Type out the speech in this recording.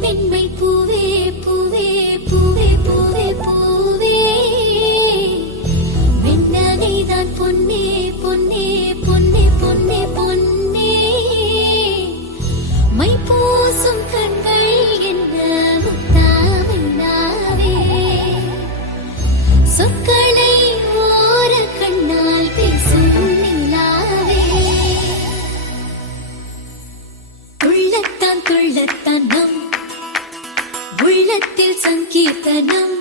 பெண்மை பூவே பூவே பூவே பூவே பூவே வெண்ணகைதான் பொன்னே பொன்னே பொன்னே பொன்னே பொன்னே மை பூசும் கண்கள் என்ன முத்தாமன்னாவே சொற்களை ஓர கண்ணால் பேசும் நிலாவே துள்ளத்தான் துள்ளத்தான் நம் உள்ளத்தில் சங்கீர்த்தனம்